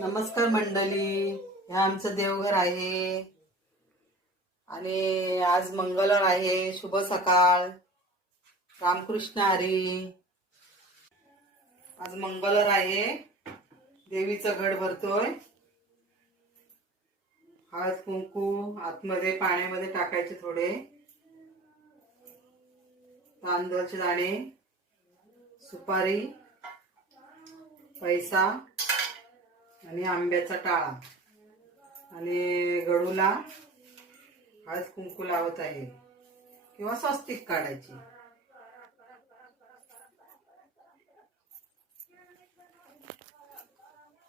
नमस्कार मंडळी, हे आमचं देवघर आहे आणि आज मंगळवार आहे. शुभ सकाळ. रामकृष्ण हरी. आज मंगळवार आहे. देवीचं घट भरतोय. हळद कुंकू आतमध्ये पाण्यामध्ये टाकायचे, थोडे तांदळाचे दाणे, सुपारी, पैसा आणि आंब्याचा टाळा आणि गडूला हळद कुंकू लावत आहे किंवा स्वस्तिक काढायची.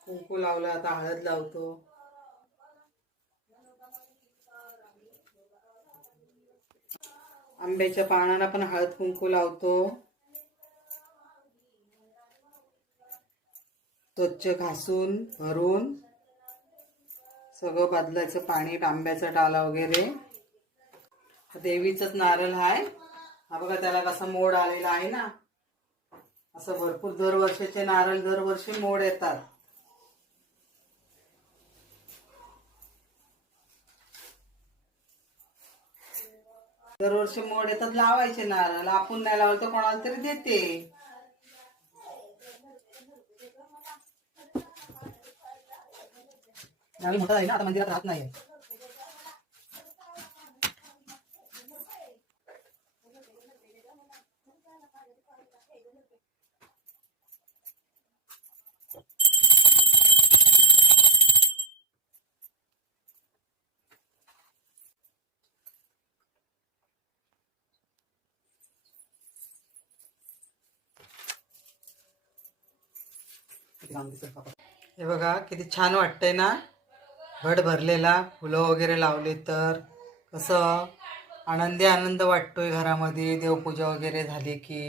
कुंकू लावलं, आता हळद लावतो. आंब्याच्या पानाला पण हळद कुंकू लावतो. स्वच्छ घासून भरून सगळं बदलायचं पाणी, आंब्याचा टाला वगैरे. देवीचंच नारळ आहे हा बघा, त्याला कसा मोड आलेला आहे ना. असं भरपूर दरवर्षीचे नारळ दरवर्षी मोड येतात. दरवर्षी मोड येतात, लावायचे नारळ. आपण नाही लावलं तर कोणाला तरी देते. नारळ मोठा आहे ना, आता मंदिरात राहत नाही. हे बघा किती छान वाटतंय ना, घट भरलेला. फुलं वगैरे लावले तर कसं आनंद वाटतोय घरामध्ये. देवपूजा वगैरे झाली की